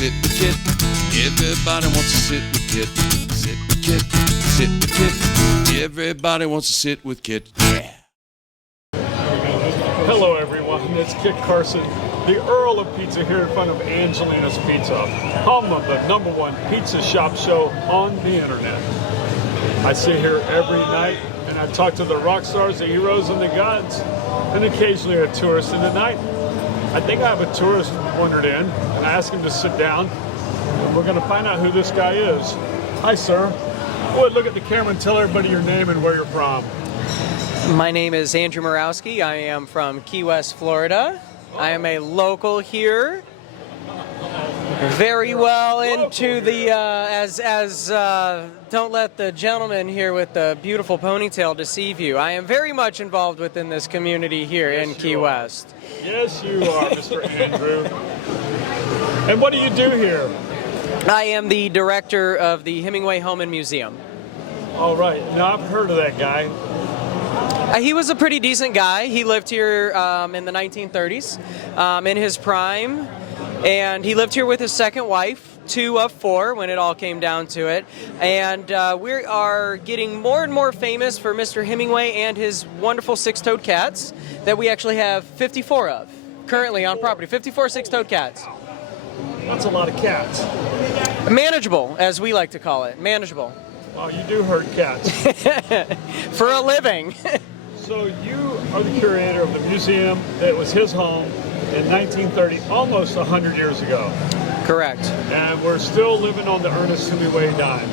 sit with Kit. Everybody wants to sit with Kit. Sit with Kit. Sit with Kit. Everybody wants to sit with Kit. Yeah. Hello everyone, it's Kit Carson, the Earl of Pizza here in front of Angelina's Pizza, home of the #1 pizza shop show on the internet. I sit here every night and I talk to the rock stars, the heroes, and the gods, and occasionally a tourist. And tonight, I think I have a tourist wandered in, and I asked him to sit down, and we're going to find out who this guy is. Hi, sir. Boy, look at the camera and tell everybody your name and where you're from. My name is Andrew Morawski. I am from Key West, Florida. I am a local here. Very well into the, don't let the gentleman here with the beautiful ponytail deceive you. I am very much involved within this community here in Key West. Yes, you are, Mr. Andrew. And what do you do here? I am the director of the Hemingway Home and Museum. All right. Now, I've heard of that guy. He was a pretty decent guy. He lived here in the 1930s, in his prime, and he lived here with his second wife, 2 of 4 when it all came down to it. And we are getting more and more famous for Mr. Hemingway and his wonderful 6-toed cats that we actually have 54 of currently on property. 54 6-toed cats. That's a lot of cats. Manageable, as we like to call it. Manageable. Oh, you do herd cats. For a living. So you are the curator of the museum that was his home in 1930, almost 100 years ago. Correct. And we're still living on the Ernest Hemingway dime.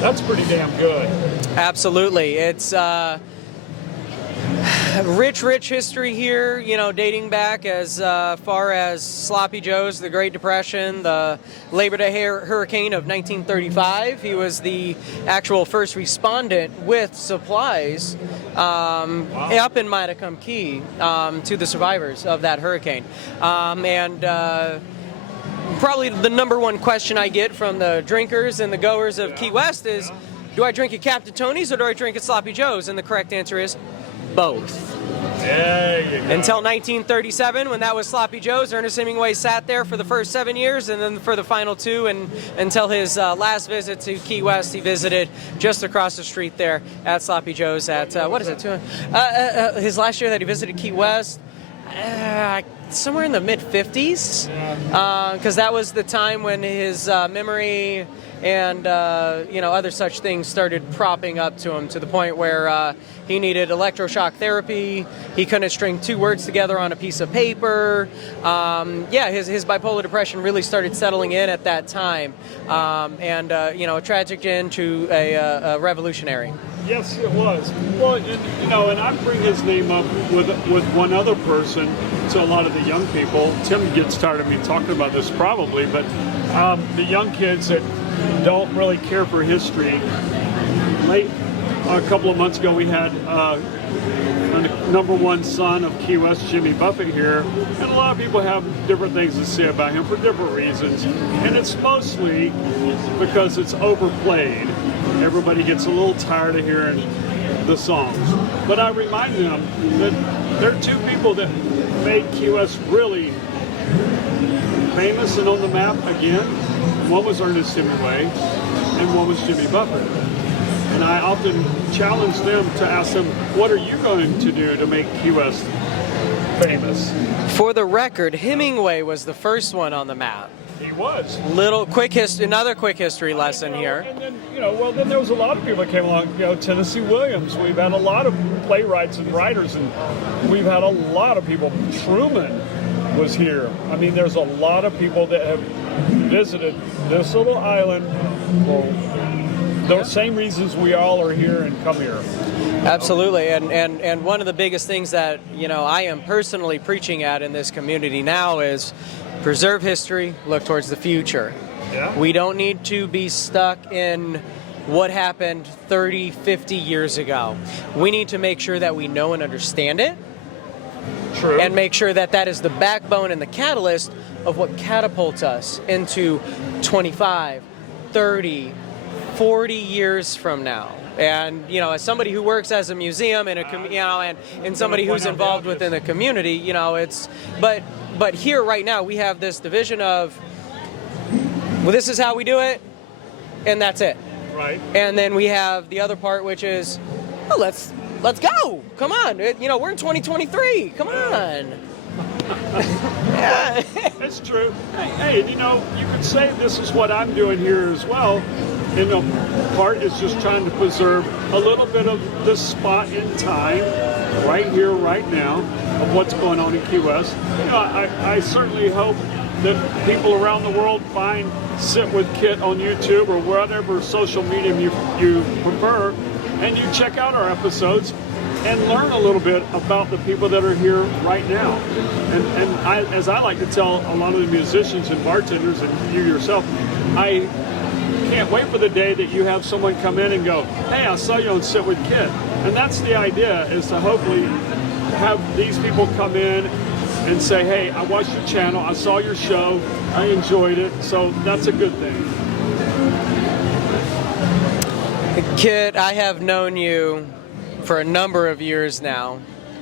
That's pretty damn good. Absolutely. It's rich history here, you know, dating back as far as Sloppy Joe's, the Great Depression, the Labor Day hurricane of 1935. He was the actual first respondent with supplies up in Matacum Key to the survivors of that hurricane. And probably the #1 question I get from the drinkers and the goers of Key West is, do I drink at Captain Tony's or do I drink at Sloppy Joe's? And the correct answer is both. There you go. Until 1937, when that was Sloppy Joe's, Ernest Hemingway sat there for the first 7 years, and then for the final 2, and until his last visit to Key West, he visited just across the street there at Sloppy Joe's at, his last year that he visited Key West, somewhere in the mid-50s, because that was the time when his memory and other such things started propping up to him, to the point where he needed electroshock therapy. He couldn't string 2 words together on a piece of paper. His bipolar depression really started settling in at that time, a tragic end to a revolutionary. Yes, it was. Well, and I bring his name up with one other person to a lot of the young people. Tim gets tired of me talking about this probably, but the young kids that don't really care for history. A couple of months ago, we had the #1 son of Key West, Jimmy Buffett, here, and a lot of people have different things to say about him for different reasons, and it's mostly because it's overplayed. Everybody gets a little tired of hearing the songs. But I remind them that there are 2 people that made Key West really famous and on the map again. One was Ernest Hemingway, and one was Jimmy Buffett. And I often challenge them to ask them, what are you going to do to make Key West famous? For the record, Hemingway was the first one on the map. He was. Another quick history lesson here. And then, then there was a lot of people that came along. Tennessee Williams. We've had a lot of playwrights and writers, and we've had a lot of people. Truman was here. I mean, there's a lot of people that have visited this little island for the same reasons we all are here and come here. Absolutely, and one of the biggest things that I am personally preaching at in this community now is preserve history, look towards the future. Yeah. We don't need to be stuck in what happened 30, 50 years ago. We need to make sure that we know and understand it. True. And make sure that that is the backbone and the catalyst of what catapults us into 25, 30, 40 years from now. And as somebody who works as a museum and and somebody who's involved within the community, it's but here right now we have this division of well, this is how we do it, and that's it. Right. And then we have the other part, which is, oh, let's go. Come on. We're in 2023. Come on. Yeah. It's true. Hey, you could say this is what I'm doing here as well. Part is just trying to preserve a little bit of this spot in time, right here, right now, of what's going on in Key West. I certainly hope that people around the world find Sit with Kit on YouTube or whatever social medium you prefer, and you check out our episodes and learn a little bit about the people that are here right now. And as I like to tell a lot of the musicians and bartenders, and you yourself, I can't wait for the day that you have someone come in and go, hey, I saw you on Sit with Kit. And that's the idea, is to hopefully have these people come in and say, hey, I watched your channel, I saw your show, I enjoyed it, so that's a good thing. Kit, I have known you for a number of years now.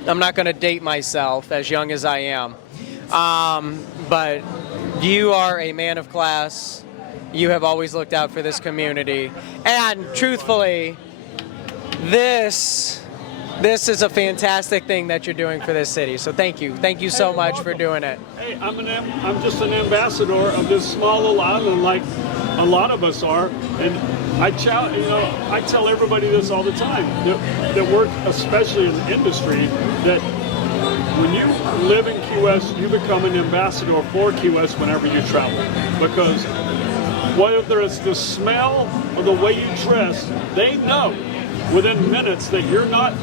I'm not going to date myself, as young as I am. But you are a man of class. You have always looked out for this community. And truthfully, this is a fantastic thing that you're doing for this city. So thank you. Thank you so much for doing it. Hey, I'm just an ambassador of this small little island, like a lot of us are. And I tell everybody this all the time, that work, especially in the industry, that when you live in Key West, you become an ambassador for Key West whenever you travel. Because whether it's the smell or the way you dress, they know within minutes that you're not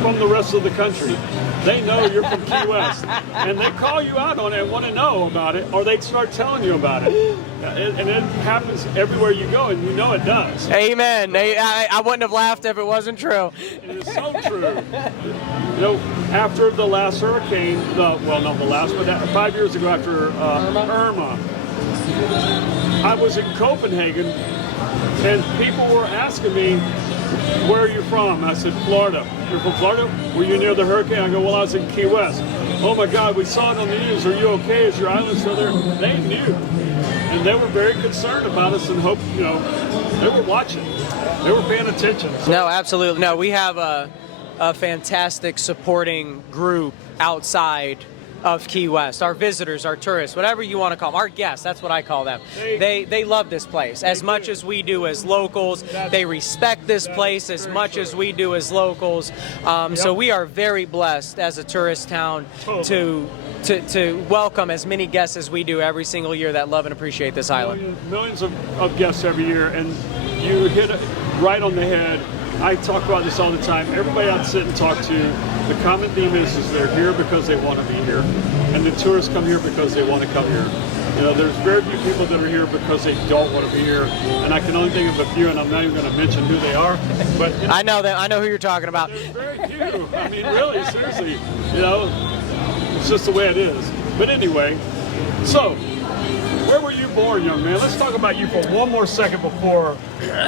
from the rest of the country. They know you're from Key West, and they call you out on it and want to know about it, or they start telling you about it. And it happens everywhere you go, and you know it does. Amen. I wouldn't have laughed if it wasn't true. It is so true. After the last hurricane, not the last, but 5 years ago after Irma, I was in Copenhagen, and people were asking me, where are you from? I said, Florida. You're from Florida? Were you near the hurricane? I go, well, I was in Key West. Oh my God, we saw it on the news. Are you okay? Is your island still there? They knew. And they were very concerned about us and hope, they were watching. They were paying attention. So. No, absolutely. No, we have a fantastic supporting group outside of Key West. Our visitors, our tourists, whatever you want to call them, our guests, that's what I call them. They love this place as much as we do as locals. They respect this place as much as we do as locals. So we are very blessed as a tourist town to welcome as many guests as we do every single year that love and appreciate this island. Millions of guests every year, and you hit it right on the head. I talk about this all the time. Everybody I sit and talk to, the common theme is they're here because they want to be here. And the tourists come here because they want to come here. There's very few people that are here because they don't want to be here. And I can only think of a few, and I'm not even going to mention who they are. But I know who you're talking about. There's very few. I mean, really, seriously. It's just the way it is. But anyway, so where were you born, young man? Let's talk about you for one more second before.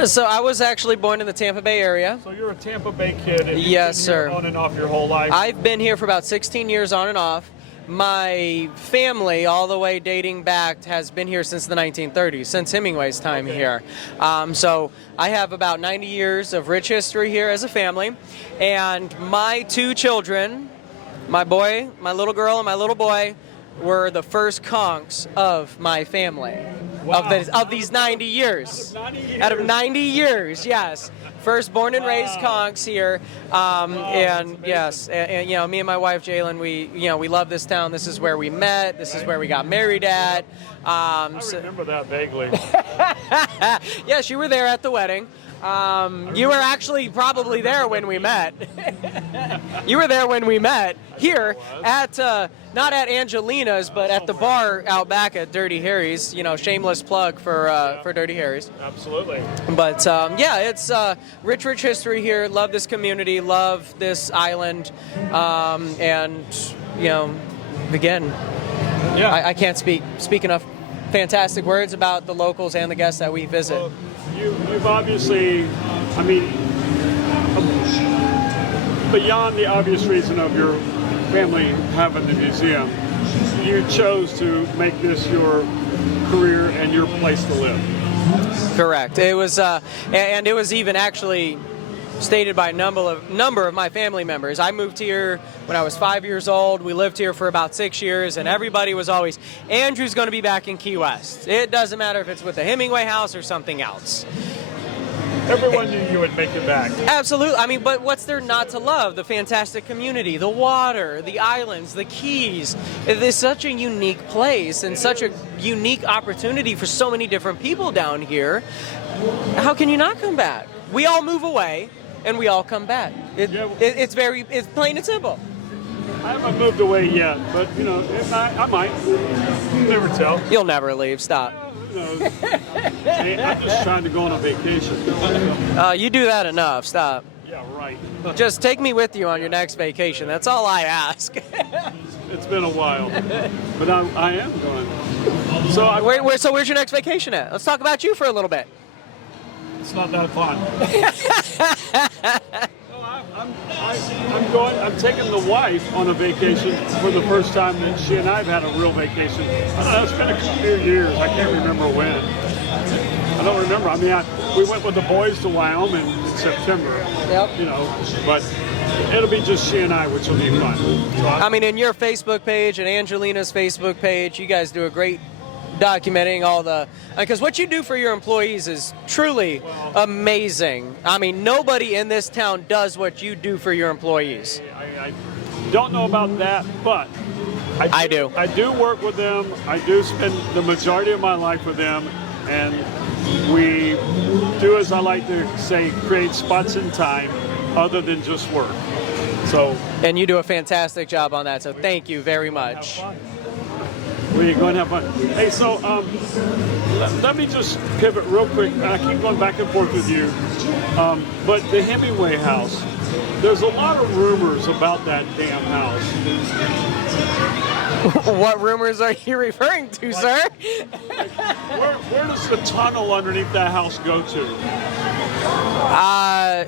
So I was actually born in the Tampa Bay area. So you're a Tampa Bay kid. And yes, sir. On and off your whole life. I've been here for about 16 years on and off. My family, all the way dating back, has been here since the 1930s, since Hemingway's time here. So I have about 90 years of rich history here as a family. And my two children, my little girl and my little boy, were the first conchs of my family. Wow. Of these 90 years. Out of 90 years, yes. First born and raised conchs here. And yes, and me and my wife Jalen, we love this town. This is where we met. This is where we got married at. I remember that vaguely. Yes, you were there at the wedding. You were actually probably there when we met. You were there when we met here at not at Angelina's, but at the bar out back at Dirty Harry's. Shameless plug for Dirty Harry's. Absolutely. But it's rich history here. Love this community. Love this island. And again, I can't speak enough fantastic words about the locals and the guests that we visit. Well, you've obviously, beyond the obvious reason of your family having the museum, you chose to make this your career and your place to live. Correct. It was, and it was even actually stated by a number of my family members. I moved here when I was 5 years old. We lived here for about 6 years, and everybody was always, Andrew's going to be back in Key West. It doesn't matter if it's with the Hemingway house or something else. Everyone knew you would make it back. Absolutely. I mean, but what's there not to love? The fantastic community, the water, the islands, the Keys. It is such a unique place and such a unique opportunity for so many different people down here. How can you not come back? We all move away, and we all come back. It's plain and simple. I haven't moved away yet, but I might. You never tell. You'll never leave. Stop. Who knows? Hey, I'm just trying to go on a vacation. You do that enough. Stop. Yeah, right. Just take me with you on your next vacation. That's all I ask. It's been a while, but I am going. So so where's your next vacation at? Let's talk about you for a little bit. It's not that fun. I'm taking the wife on a vacation for the first time that she and I have had a real vacation. I don't know, it's been a few years. I can't remember when. I don't remember. I mean, we went with the boys to Wyoming in September. Yep. But it'll be just she and I, which will be fun. So I mean, in your Facebook page and Angelina's Facebook page, you guys do a great documenting all the, because what you do for your employees is truly amazing. I mean, nobody in this town does what you do for your employees. I don't know about that, but I do. I do work with them. I do spend the majority of my life with them, and we do, as I like to say, create spots in time other than just work. So, and you do a fantastic job on that, so thank you very much. We're going to have fun. Hey, so let me just pivot real quick. I keep going back and forth with you. But the Hemingway house, there's a lot of rumors about that damn house. What rumors are you referring to, sir? Where does the tunnel underneath that house go to?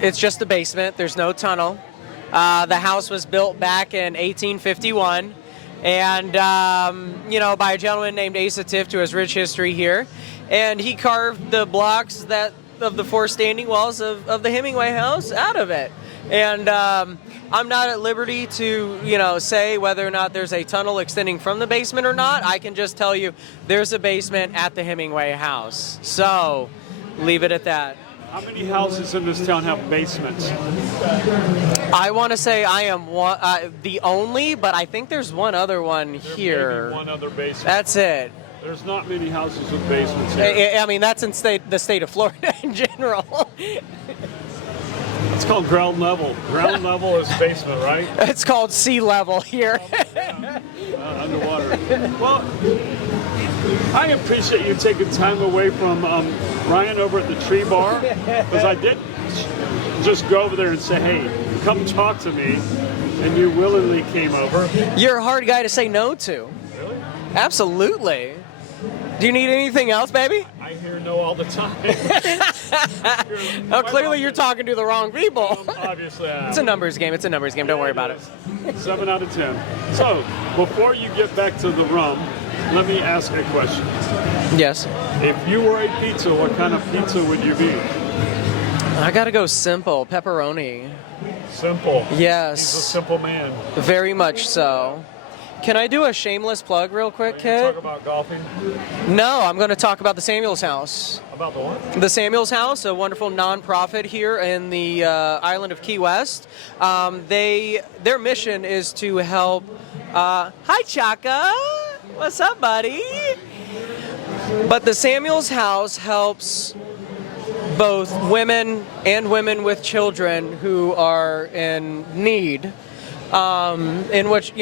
It's just the basement. There's no tunnel. The house was built back in 1851. And, by a gentleman named Asa Tift, who has rich history here. And he carved the blocks of the four standing walls of the Hemingway house out of it. And I'm not at liberty to, say whether or not there's a tunnel extending from the basement or not. I can just tell you there's a basement at the Hemingway house. So leave it at that. How many houses in this town have basements? I want to say I am the only, but I think there's one other one here. Maybe one other basement. That's it. There's not many houses with basements here. I mean, that's in the state of Florida in general. It's called ground level. Ground level is basement, right? It's called sea level here. Underwater. Well, I appreciate you taking time away from Ryan over at the Tree Bar, because I did just go over there and say, hey, come talk to me, and you willingly came over. You're a hard guy to say no to. Really? Absolutely. Do you need anything else, baby? I hear no all the time. Oh, clearly you're talking to the wrong people. Obviously. It's a numbers game. It's a numbers game. Don't worry about it. 7 out of 10. So, before you get back to the rum, let me ask a question. Yes. If you were a pizza, what kind of pizza would you be? I gotta go simple. Pepperoni. Simple. Yes. He's a simple man. Very much so. Can I do a shameless plug real quick, Kit? Talk about golfing? No, I'm going to talk about the Samuels House. About the what? The Samuels House, a wonderful nonprofit here in the island of Key West. Their mission is to help. Hi, Chaka. What's up, buddy? But the Samuels House helps both women and women with children who are in need, in which,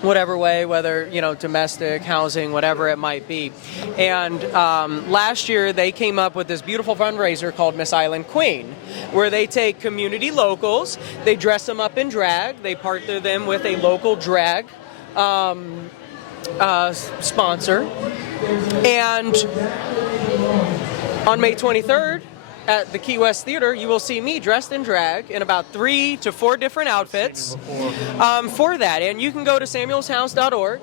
whatever way, whether, domestic, housing, whatever it might be. And last year they came up with this beautiful fundraiser called Miss Island Queen, where they take community locals, they dress them up in drag, they partner them with a local drag sponsor. And on May 23rd, at the Key West Theater, you will see me dressed in drag in about 3 to 4 different outfits for that. And you can go to samuelshouse.org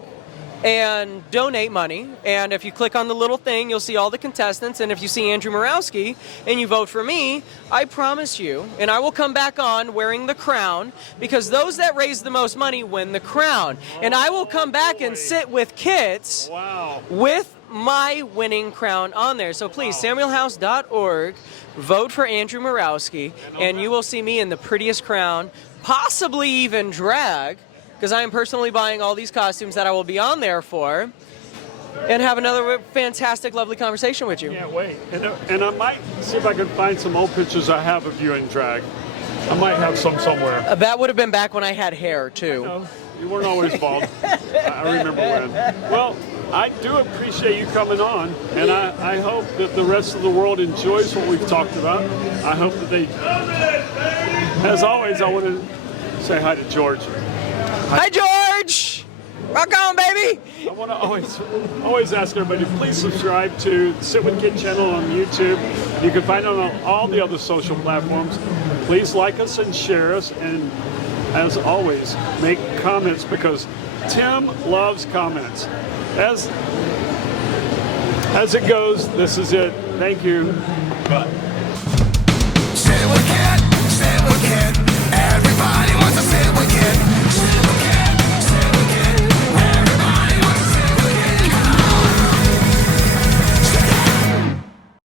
and donate money. And if you click on the little thing, you'll see all the contestants. And if you see Andrew Morawski and you vote for me, I promise you, and I will come back on wearing the crown, because those that raise the most money win the crown. And I will come back and sit with Kit with my winning crown on there. So please, samuelhouse.org, vote for Andrew Morawski, and you will see me in the prettiest crown, possibly even drag, because I am personally buying all these costumes that I will be on there for, and have another fantastic, lovely conversation with you. Can't wait. And I might see if I can find some old pictures I have of you in drag. I might have some somewhere. That would have been back when I had hair, too. No, you weren't always bald. I remember when. Well, I do appreciate you coming on, and I hope that the rest of the world enjoys what we've talked about. I hope that they, as always, I want to say hi to George. Hi, George! Rock on, baby! I want to always ask everybody, please subscribe to the Sit With Kit channel on YouTube. You can find it on all the other social platforms. Please like us and share us, and as always, make comments, because Tim loves comments. As it goes, this is it. Thank you. Bye. Sit with Kit, sit with Kit.